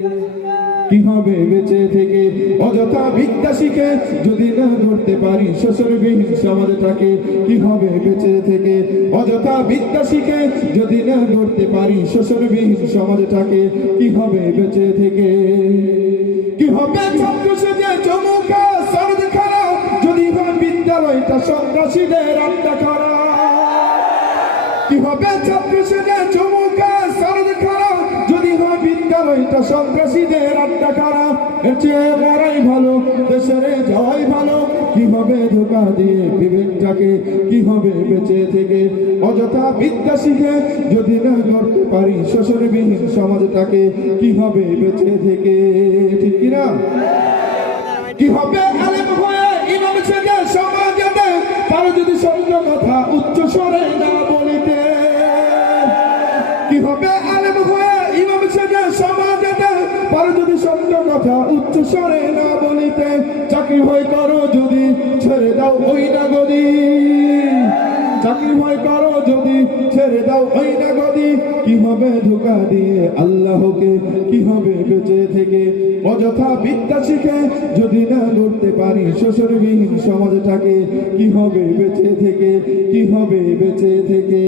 কি হবে বেঁচে থেকে অযথা বিদ্যা শিখে যদি না করতে পারি শ্বশুরবিহীন সমাজটাকে? কি হবে বেঁচে থেকে অযথা বিদ্যা শিখে যদি না করতে পারি শ্বশুরবিহীন সমাজটাকে? কি হবে বেঁচে থেকে? কি হবে ছাত্র সেজে চমুকা সরদ খারা যদি হয় বিদ্যালয়টা সন্ত্রাসীদের আড্ডা করা? কি হবে ছাত্র সেজে চমুকা সরদ খারা যদি হয় বিদ্যালয়টা সন্ত্রাসীদের আড্ডা করা? এর চেয়ে মরাই ভালো, দেশের যাওয়াই ভালো। কি হবে ধোকা দিয়ে বিবেকটাকে? কি হবে বেঁচে থেকে অযথা বিদ্যা শিখে যদি না করতে পারি শ্বশুরবিহীন সমাজটাকে? কি হবে বেঁচে থেকে? ঠিক কিনা? কি হবে আলেম হয়ে ইমাম সেজে সমাজেতে তার যদি সত্য কথা উচ্চ স্বরে না বলিতে? কি হবে আলেম হয়ে ইমাম সেজে সমাজেতে তার যদি সত্য কথা উচ্চ স্বরে না বলিতে? চাকরি ভয় করো যদি ছেড়ে দাও ওই না গদি, চাকরি ভয় করো যদি ছেড়ে দাও ওই না গদি। কি হবে ধোকা দিয়ে আল্লাহকে? কি হবে বেঁচে থেকে অযথা বিদ্যা শিখে যদি না লড়তে পারি শ্বশুরবিহীন সমাজটাকে? কি হবে বেঁচে থেকে? কি হবে বেঁচে থেকে?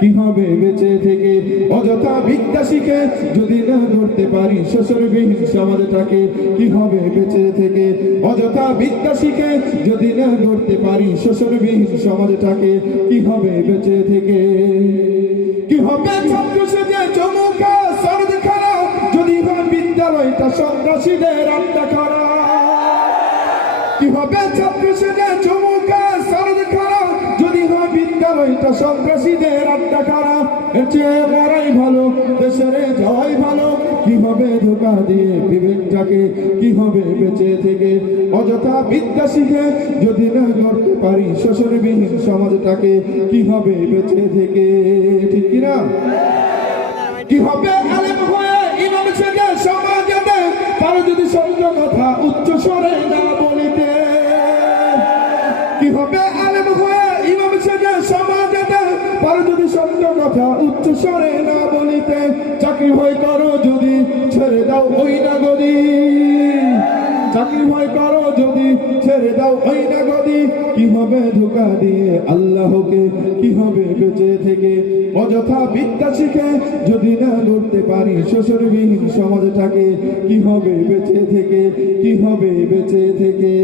কি হবে বেঁচে থেকে অযথা বিদ্যা শিখে যদি না করতে পারি শ্বশুরবিহীন সমাজটাকে? কি হবে বেঁচে থেকে অযথা বিদ্যা শিখে যদি না করতে পারি শ্বশুরবিহীন সমাজটাকে? কি হবে বেঁচে থেকে? কি হবে ছাত্র সেজে চমুকা সরদ খারা যদি হয় বিদ্যালয়টা সন্ত্রাসীদের আড্ডা করা? কি হবে ছাত্র সেজে চমুকা সরদ খারা যদি হয় বিদ্যালয়টা সন্ত্রাসীদের আড্ডা করা? এর চেয়ে মরাই ভালো, দেশের যাওয়াই ভালো। কি হবে ধোকা দিয়ে বিবেকটাকে? কি হবে বেঁচে থেকে অযথা বিদ্যা শিখে যদি না করতে পারি শ্বশুরবিহীন সমাজটাকে? কি হবে বেঁচে থেকে? ঠিক কিনা? কি হবে আলেম হয়ে ইমাম সেজে সমাজেতে তার যদি সত্য কথা উচ্চ স্বরে না বলিতে? কি হবে আলেম হয়ে ইমাম সেজে সমাজেতে তার যদি সত্য কথা উচ্চ স্বরে না বলিতে? চাকরি ভয় করো যদি ছেড়ে দাও ওই না গদি, চাকরি ভয় করো যদি ছেড়ে দাও ওই না গদি। কি হবে ধোকা দিয়ে আল্লাহকে? কি হবে বেঁচে থেকে অযথা বিদ্যা শিখে যদি না লড়তে পারি শ্বশুরবিহীন সমাজটাকে? কি হবে বেঁচে থেকে? কি হবে বেঁচে থেকে?